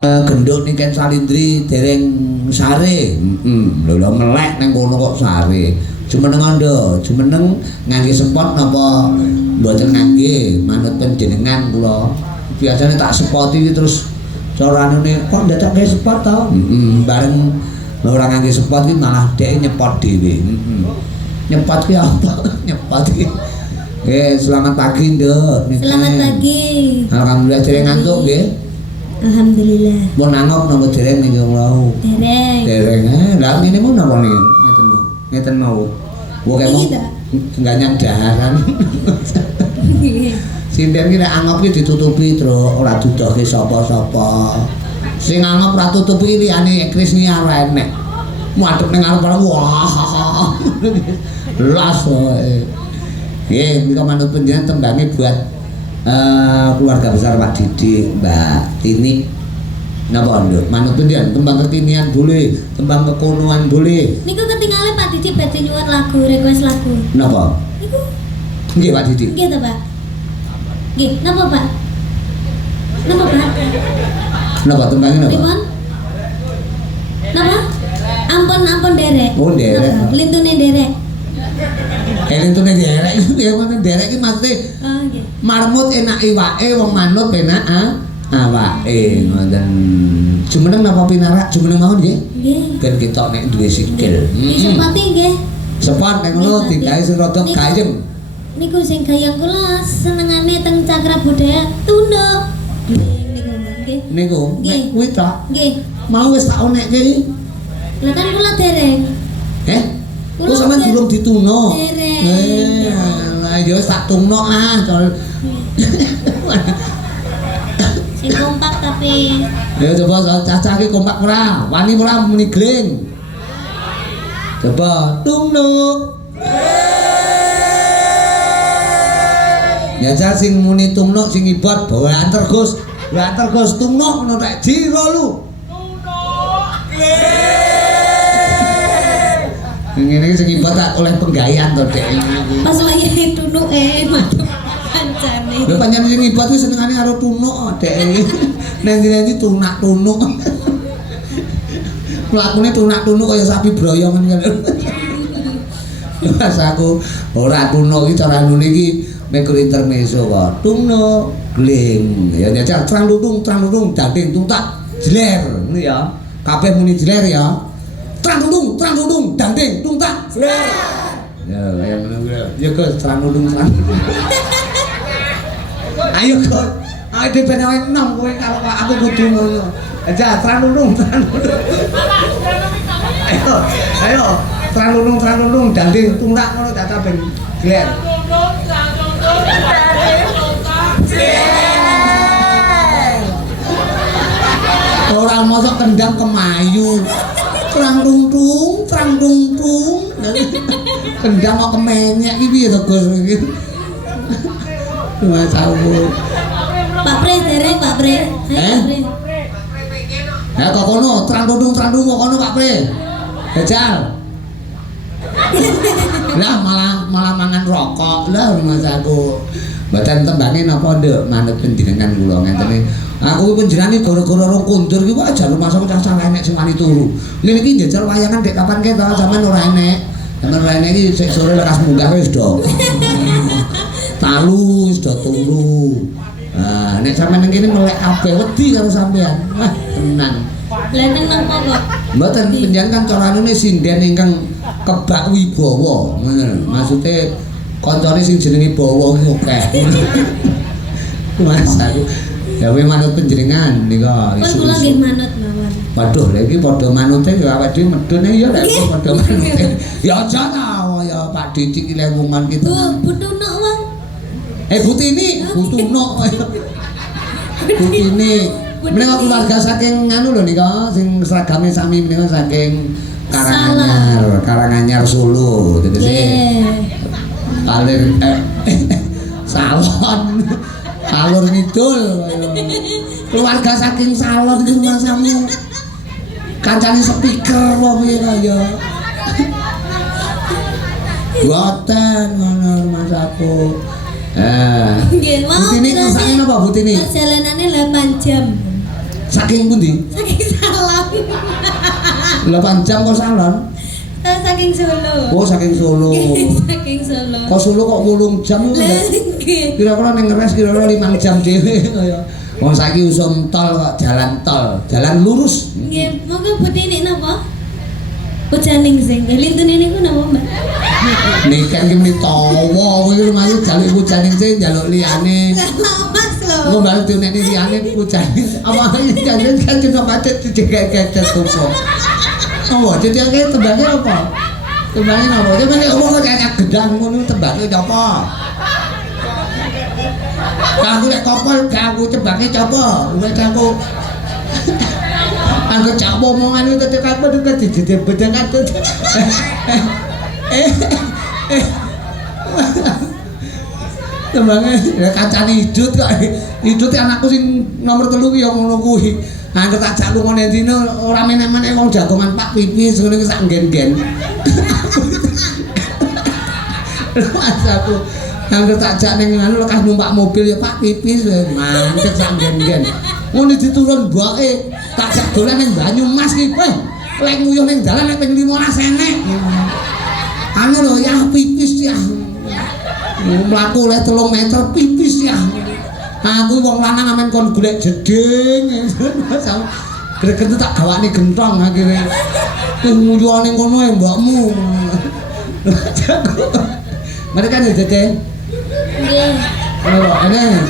gendut ning Ken Salindri dereng sare. Lho melek nang kono kok sare. Jumeneng anda, jumeneng ngangge spot napa mboten ngangge manut panjenengan kula. Biasane tak spoti terus cara anune kok ndadak gawe spot to? Bareng ora ngangge spot iki malah dhek nyepot dhewe. Nyepot ki apa? Nyepot ki. Selamat pagi, Nduk. Selamat pagi. Alhamdulillah dereng ngantuk nggih. Alhamdulillah. Mun nangop napa dereng ning kula? Dereng. Dereng. Lah ngene mau napa nih? Ngeten lho. Ngeten mau. Wong kemo enggak nyadaran. Sinden ki nek angop ki ditutupi terus ora dudohke sapa-sapa. Sing angop ora tutupi liyane Krisni ora enek. Madhep ning arep wah. Las wae. Nggih, menika manut panjenengan tembange buat keluarga besar Pak Didik, Mbak Tini. Napa Nduk? Manut panjenengan tembang ketinian boleh, tembang kekonoan boleh. Niku ketinggalan Pak Didik badhe nyuwun lagu, request lagu. Napa? Niku. Nggih Pak Didik. Nggih to, Pak. Nggih, napa, Pak? Napa, Pak? Napa tembangnya napa? Pripun? Napa? Ampun derek. Oh, derek. Lintune derek. Lintune derek ya mana derek iki maksude Oh, nggih. marmut enak iwake wong manut penak awake ngoten. Jumeneng napa pinarak jumeneng mawon nggih? Nggih. Ben ketok nek duwe sikil. Disepati nggih. Sepot nek ngono digawe sing rada gayeng. Niku sing gayeng kula senengane teng Cakra Budaya tunduk. Niku nggih. Niku nek kuwi tok. Nggih. Mau wis tak onekke iki. Lah kan kula dereng. Kula sampean durung dituno. Dereng. Lah ya wis tak tungno Sing kompak tapi ya coba cacah iki kompak ora? Wani ora muni gling. Coba tungno. Nyajal sing muni tungno sing ibot bawa antar Gus. Lah antar Gus tungno ngono tak jiro lu. Ngene iki sing ibot tak oleh penggawean to Dek. pas wayahe tunuke madhep kancane. Lha pancen sing ibot kuwi senengane karo tunuk Dek. Nanti tunak-tunuk. Mlakune tunak-tunuk kaya sapi broyo ngene. Mas aku ora tunuk iki cara ngene iki mekur intermezzo kok. Tunuk gling. Ya nyajal trang lutung dating tuntak jler ngono ya. Kabeh muni jler ya. Trang lutung dating tuntak jler. Ya kaya ngono kuwi. Ya Gus trang lutung. Ayo Gus. Ayo ben awake enom kowe karo aku kudu ngono. Aja trang lutung. Ayo. Trang lutung dating tuntak ngono data ben jler. Orang mosok kendang kemayu. Trang tungtung. Kendang kok kemenyek iki piye to Gus iki? Mas aku. Pak Pre dereng Pak Pre. Pak Pre. Ya kok kono trang tungtung kok kono Pak Pre. Jajal. Lah malah mangan rokok. Lah mas aku. Mboten tembange napa Nduk manut panjenengan kula ngenteni. Aku panjenengan iki gara-gara rong kundur iki wae jar rumah sampe cah enek sing wani turu. Ngene iki njajal wayangan dek kapan ke to sampean ora enek. Sampeyan ora enek iki sik sore lekas munggah wis do. Talu wis do turu. Ah nek sampean nang kene melek kabeh wedi karo sampean. Wah tenan. Lah tenang kok. Mboten panjenengan kan carane sinden ingkang kebak wibawa. Ngono. Maksude kancane sing jenenge bawa ki akeh. Mas aku ya we manut panjenengan nika isu. Kula nggih manut mawon. Waduh, lha iki padha manute ya awake dhewe medhun ya lek padha manute. Ya aja ta ya Pak Didik iki lewungan kita. Bu tunuk wong. Butini, butunuk. Butini. Menika keluarga saking anu lho nika sing seragame sami menika saking Karanganyar Solo. Tegese Kalir salon alur ngidul keluarga saking salon iki masamu kancane speaker wae piye kaya boten ngono mas aku Nggih, mau Butini usahane napa Butini? perjalanane 8 jam. Saking pundi? Saking salon. 8 jam kok salon? Saking Solo. Oh, saking Solo. Saking Solo. Kok Solo kok 8 jam? Kira-kira ning ngeres kira-kira 5 jam dhewe kaya. Wong saiki usum tol kok jalan lurus. Nggih, monggo budhe nek napa? Pujaning sing lintune niku napa, Mbak? Niken ki meni tawa kuwi lumayu jaluk pujaning sing njaluk liyane. Mas lho. Engko balik nek liyane pujaning. Apa iki janjen kan cuma pacet dijegek-gegek tupo. Oh, jadi akeh tembake apa? Tembake napa? Tapi nek wong kayak gedang ngono tembake apa? Aku lek kopol gak aku tembake coba. Wis aku anggo cak omongan itu tetek apa tuh dijede bedengan tuh. Tembangnya ya kacane idut kok. Idut anakku sing nomor 3 ki ya ngono kuwi. Angger tak jak lunga nek dino ora meneh-meneh wong jagongan Pak Pipis ngono ki sak nggen-nggen. Mas aku angger tak jak ning anu lekas numpak mobil ya Pak Pipis mantep sak nggen-nggen. Ngono diturun mboke tak jak dolan ning Banyumas ki. Weh, lek nguyuh ning dalan nek ping 15 enek. Anu lho ya pipis ya. Mlaku oleh 3 meter pipis ya. Aku wong lanang amen kon golek jeding. Gregen tak gawakne gentong akhire. Nguyuh ning kono e mbokmu. Mereka nih Dede. Nggih. Oh, ana.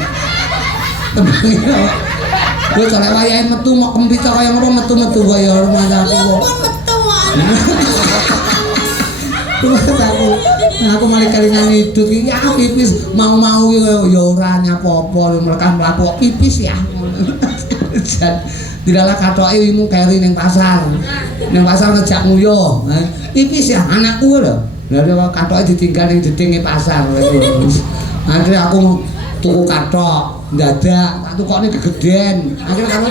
Kowe colek wayahe metu mok kempit kaya ngono metu-metu kaya rumah aku kok. Pun metu aku malah kelingan hidup iki ya pipis mau-mau ya ora nyapa-apa mlekah mlaku pipis ya. Dilalah kathoke wimu keri ning pasar. Ning pasar ngejak nguyuh. Pipis ya anakku lho. Lah kathoke ditinggal ning jedinge pasar. Akhirnya aku tuku kathok dadak tak tukokne gegeden. Akhirnya karo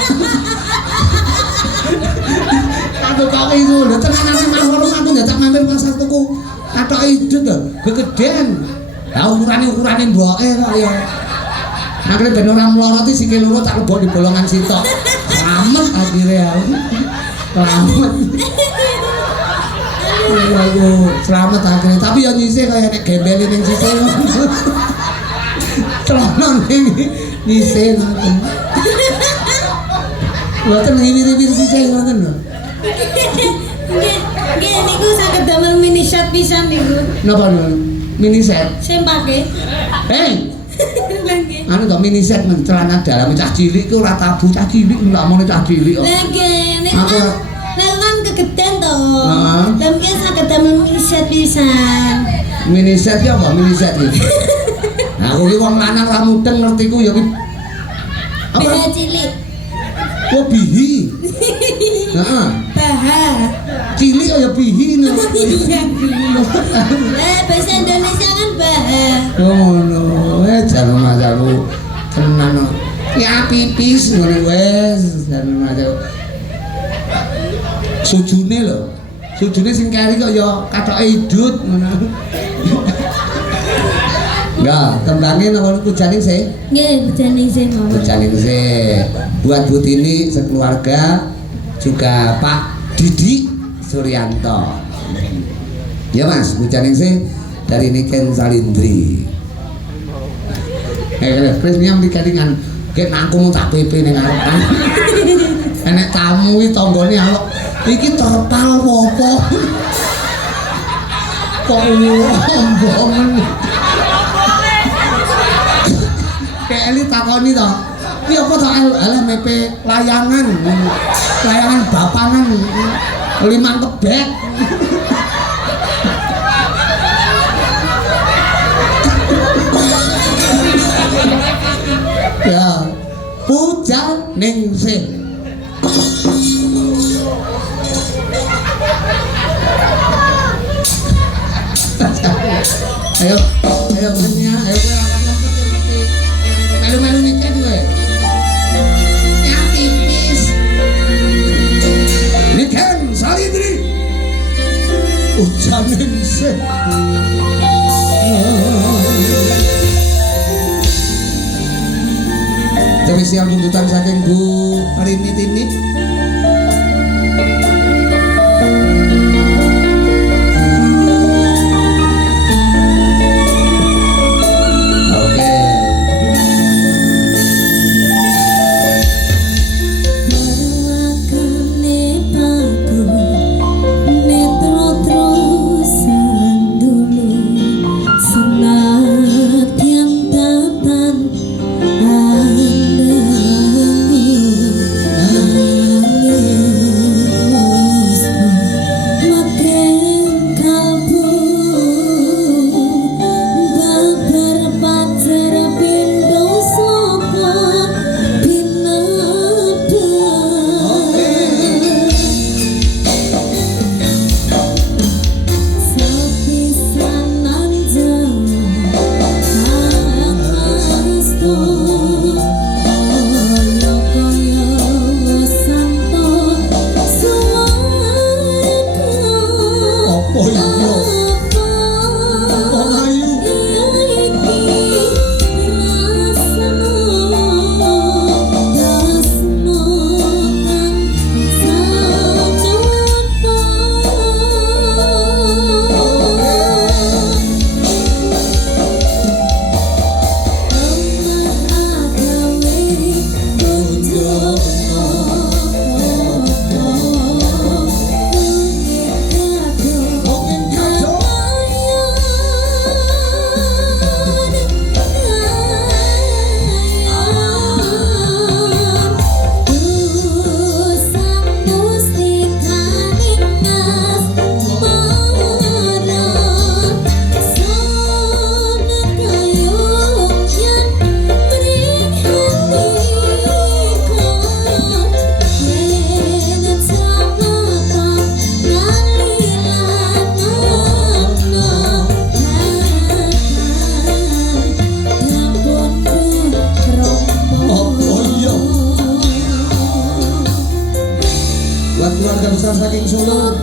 tak tukoke iku lho tenanane mawon aku dadak mampir pasar tuku kathok idut lho gegeden. Lah ukurane mboke kok ya. Akhirnya ben ora mloroti sikil loro tak lebok di bolongan sitok. Selamat akhirnya aku. Selamat. Selamat akhirnya tapi ya nyisih kaya nek gembeli ning sisih. Telonon nyisih ngoten. Mboten ngiri-ngiri sisih ngoten lho. Nggih niku saged damel mini set pisan niku. Napa niku? Mini set. Sempake. Hei. Anu to mini set men celana dalam cah cilik ku ora tabu cah cilik ndak mone cah cilik kok. Lah nggih niku kan kegeden to. Heeh. Lah mungkin saged damel mini set pisan. Mini set ya apa mini set iki? Aku ki wong lanang ra mudeng ngerti ku ya ki. Apa cilik? Oh bihi. Heeh. Baha. Cilik ya bihi no. Bahasa Indonesia kan baha. Oh no, jan masaku tenan. Ya pipis ngono wis jan masaku. Sujune lho. Sujune sing kari kok ya kathoke idut ngono. Enggak, tembangin apa pujaning sih? Nggih, pujaning sih mawon. Pujaning sih. Buat Bu Tini sekeluarga juga Pak Didi Suryanto. Ya Mas, pujaning sih dari Niken Salindri. Chris nyam dikadingan ket aku mau tak PP ning arepan. Enek tamu iki tanggane alok. Iki terpal apa? Kok ombongan. Eli takoni to. Ki apa to alah mepe layangan. Layangan bapangan. Limang kebek. Ya, puja ning sih. Ayo, ayo punya, ayo melu-melu nikah gue. Ya tipis. Niken Salindri. Ujaning sih. Tapi spesial tuntutan saking Bu Rini Tini. Keluarga besar saking Solo.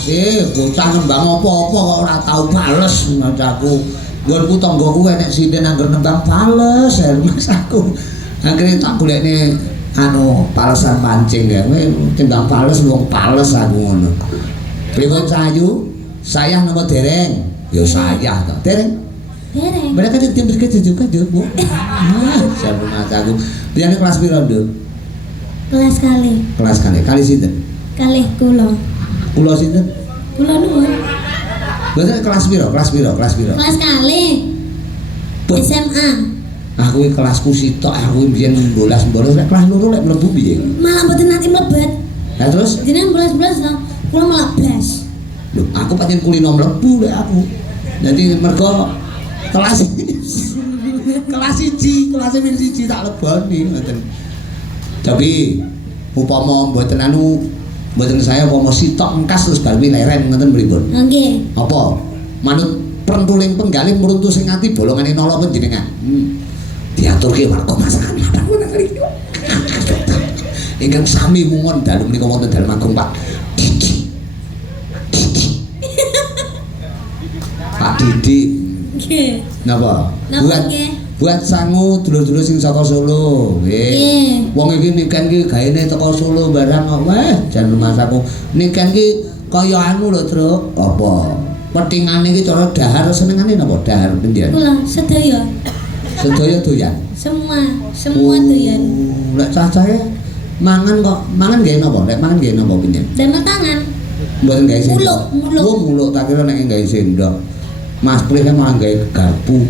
Asih, bocah nembang apa-apa kok ora tau bales masaku. Nggonku tanggoku enek sinden angger nembang bales Mas aku. Akhire tak golekne anu palesan pancing ya. Timbang bales wong bales aku ngono. Pripun Sayu? Sayang napa dereng? Ya sayang to. Dereng? Dereng. Mereka tim bekerja juga, Bu. Siapa mataku. Biyen kelas piro, Nduk? Kelas kali. Kelas kali sinten? Kalih kula. Kula sinten? Kula nuwun. Berarti kelas piro? Kelas kali. Bu. SMA. Aku iki kelasku sitok, aku biyen bolos lek kelas loro lek mlebu piye? Malah mboten nate mlebet. Lah terus? Jenengan bolos-bolos to. Kula malah blas. Lho, aku pancen kulino mlebu lek aku. Dadi mergo kelas kelas 1 tak leboni ngoten. Tapi upama mboten saya upama sitok engkas terus bar leren ngoten pripun? Nggih. Apa? Manut prentuling penggalih meruntu sing ati bolongane nala panjenengan. Diaturke warga masakan apa ngono kali. Ingkang sami mungon dalem menika wonten dalem agung Pak Didi. Pak Didi. Nggih. Napa? Napa nggih? Buat sangu dulur-dulur sing saka Solo. Nggih. Wong iki niken iki gaene teko Solo barang kok weh jan masaku. Niken iki kaya anu lho, Truk. Apa? Petingane iki cara dahar senengane napa? Dahar pendian. Kula sedaya. Sedaya doyan. Semua doyan. Lek cacahe mangan kok mangan gawe napa? Lek mangan gawe napa pinten? Damel tangan. Mboten gawe sendok. Muluk. Oh, muluk tak kira nek gawe sendok. Mas Pri kan malah gawe garpu.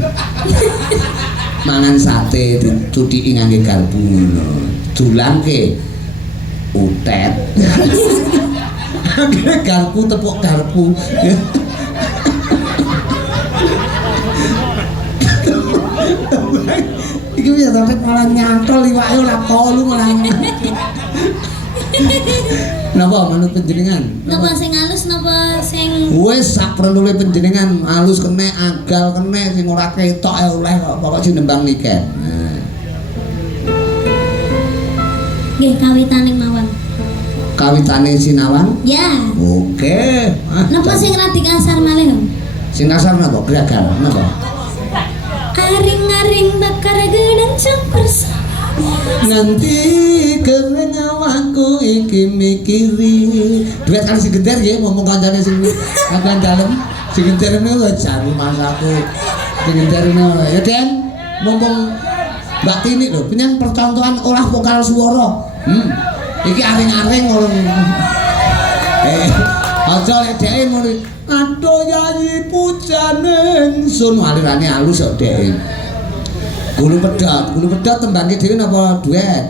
Mangan sate dicudhiki ngangge garpu ngono. Dulanke utet. Akhirnya garpu tepuk garpu. Iki bisa sampai malah nyantol iwake ora tolu malah. Napa manut panjenengan? Napa sing halus napa sing Wis sak prentule panjenengan halus kene, agal kene, sing ora ketok oleh kok pokok sinembang niken. Nah. nggih kawitaning mawon. Kawitane sinawang? Ya. Oke. Napa sing radi kasar malih, Om? Sing kasar napa? Gagal napa? Aring-aring bakar gedang campur Nanti kering awakku iki mikiri. Duet kali sing gender ya ngomong kancane sing akan dalem. Sing gender niku jaru masaku. Sing gender niku ya Den, mumpung Mbak Tini lho, penyen percontohan olah vokal swara. Iki aring-aring ngono. Aja lek dheke ngono. Aduh yayi pujaning sun alirane halus kok dheke. Gulu pedhot tembangke dhewe napa duet?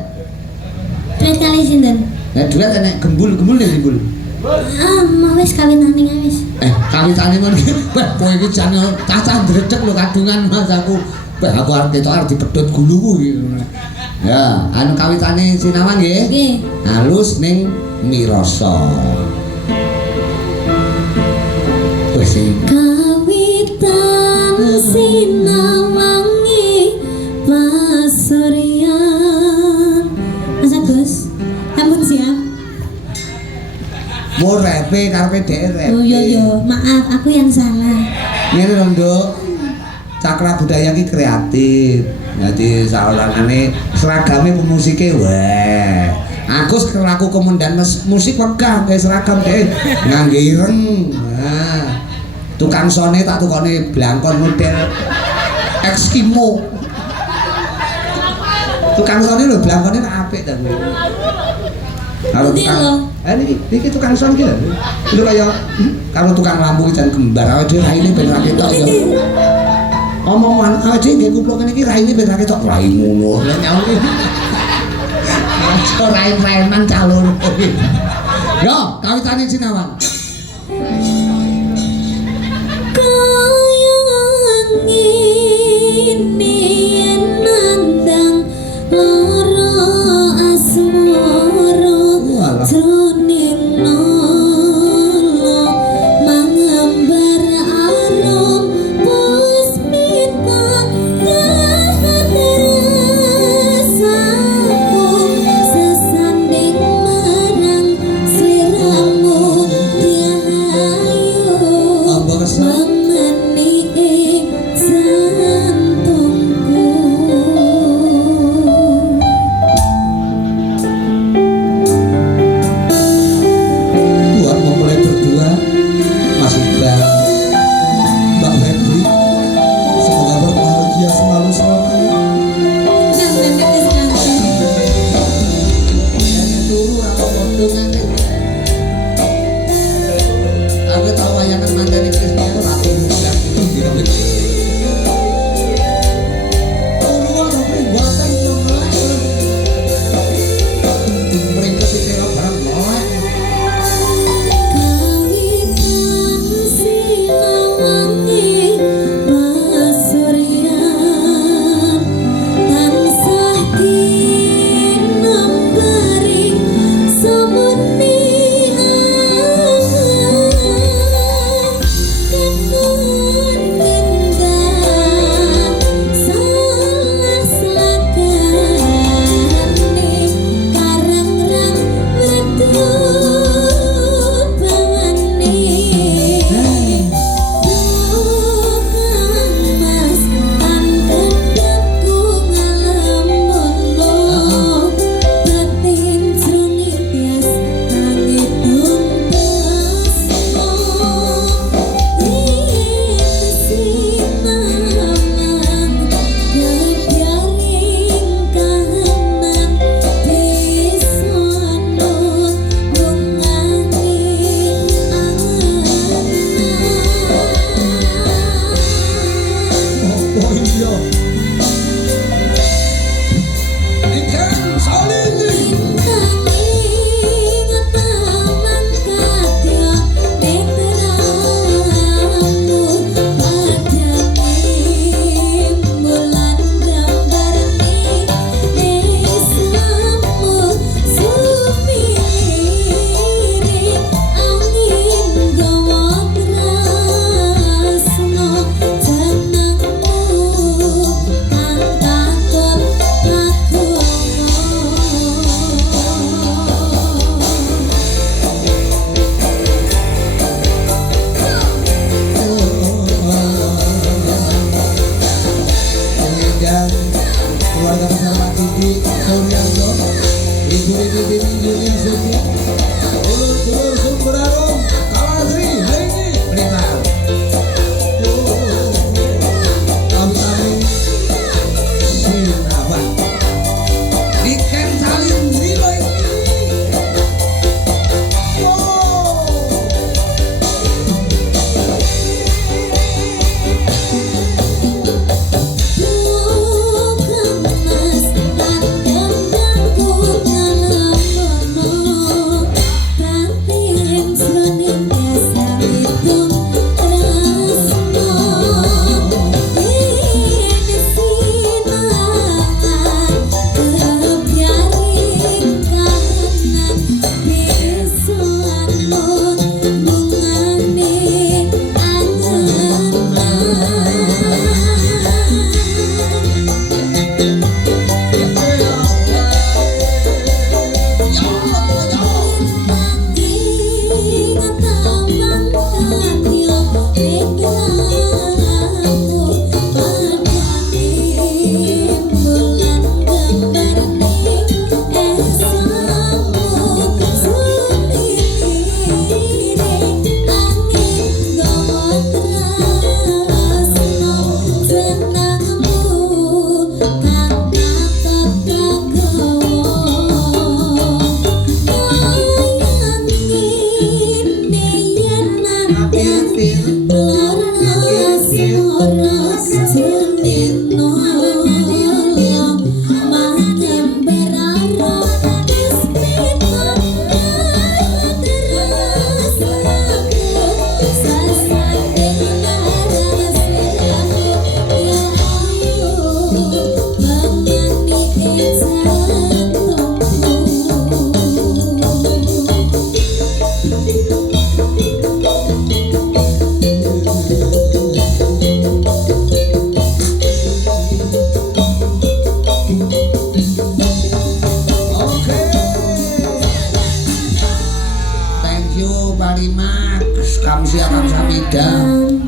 Duet kali sinten? Nek duet enek gembul nek gembul. Mau wis kawitane wis. Kawitane ngono iki. Wah, kowe iki jan cacah ndredeg lho kadungan Mas aku. Wah, aku arep ketok arep dipedhot guluku iki. Ya, anu kawitane sinawang nggih. Nggih. Halus ning mirasa. Wis kawitan sinawangi pasuryan. Mas Agus, ampun siap. Mau repe karepe dhek repe. Oh iya, maaf aku yang salah. Ngene lho, Nduk. Cakra budaya iki kreatif. Dadi saorangane seragame pemusike weh. Agus kelaku komandan musik wegah gawe seragam dhek ngangge ireng. Nah. Tukang sone tak tukone blangkon model Eskimo. Tukang sone lho blangkone tak apik ta kuwi. Karo tukang iki tukang son iki lho. Lho kaya karo tukang lampu jan kembar awake dhewe raine ben ra ketok ya. Omongan awake dhewe nggih kuplok kene iki raine ben ra ketok rai ngono. Lah nyaur iki. Aja rain-rainan calon. Yo, kawitane sinawang. Jroning nolo mangambar arum puspita rasaku sesanding marang sliramu tungane. Aku tau wayangan mandani Krisna ratu muda itu gitu.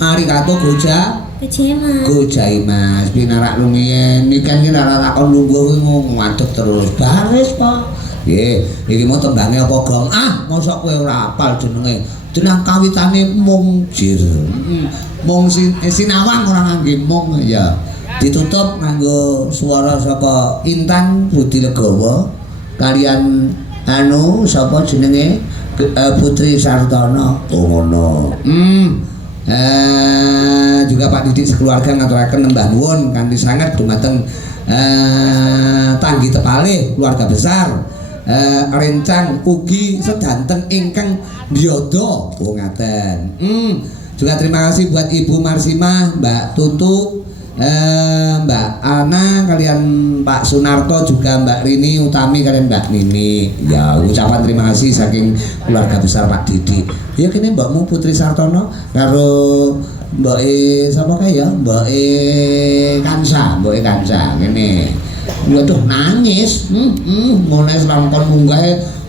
Arigato goja. Gojai Mas, pinarak lumiyen iki kan ora takon lungguh kuwi ngadeg terus. Baris, Pak. Nggih, iki mau tembange apa, Gong? Ah, mosok kowe ora hafal jenenge. Jeneng kawitane mung jir. Mung sinawang ora ngangge mung ya. Ditutup nganggo swara saka Intan Budi Legawa kalian anu sapa jenenge Putri Sartono. Oh ngono. Juga Pak Didik sekeluarga ngaturaken nembah nuwun kanthi sanget dumateng tanggi tepalih keluarga besar rencang ugi sedanten ingkang biyada. Oh ngaten. Juga terima kasih buat Ibu Marsimah, Mbak Tutu, Mbak Ana kalian Pak Sunarto, juga Mbak Rini Utami kalian Mbak Nini. Ya ucapan terima kasih saking keluarga besar Pak Didik. Ya kene Mbakmu Putri Sartono karo Mbak sapa kae ya? Mbak Kansa kene. Waduh nangis. Mulai selangkon munggah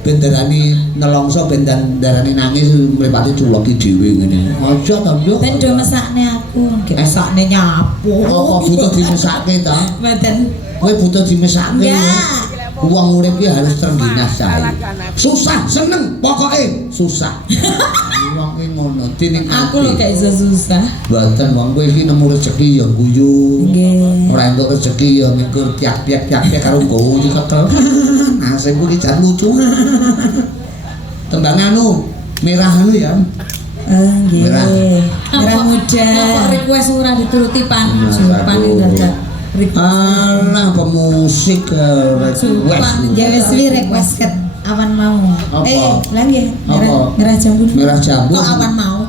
bendarani nelongso bendarani nangis mripate culoki dhewe ngene. Aja ta, Mbok. Ben do mesakne aku, nggih mesakne nyapu. Apa butuh dimesake ta? Mboten. Kowe butuh dimesake. Enggak. Wong urip ki harus terbinas sae. Susah, seneng, pokoke susah. Wong ki ngono, dining Aku lho gak iso susah. Mboten wong kowe iki nemu rezeki ya guyu. Nggih. Ora entuk rezeki ya mikir tiak-tiak karo gowo iki kekel. Nasibku iki jan lucu. Tembang anu merah anu ya. Nggih. Merah. Merah muda. Kok request ora dituruti pan Pan dadak. Alah pemusik request. Ya wis request ket awan mau. Apa? Lah nggih, Apa? merah jambu. Merah jambu. Kok awan mau?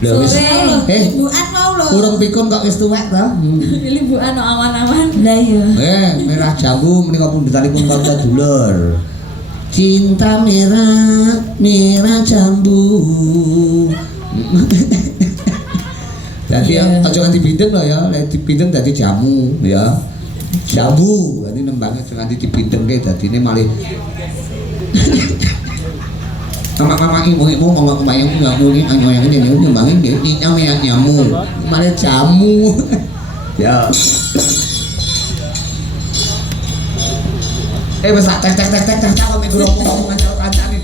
Lha wis. Bukan mau lho. Urung pikun kok wis tuwek ta? Libukan awan-awan. Lah iya. Merah jambu menika pundhetanipun para dulur. Cinta merah, merah jambu. Jadi aja nganti bindeng lho ya, lek dibindeng dadi jamu ya. Jambu, dadi nembangnya aja nganti dibindengke dadine malih. Mama ibu ngomong kebayang nggak mungkin anyoyang ini nyumbangin dia namanya nyamu malah jamu ya besar tek kok mikro ngomong aja kancane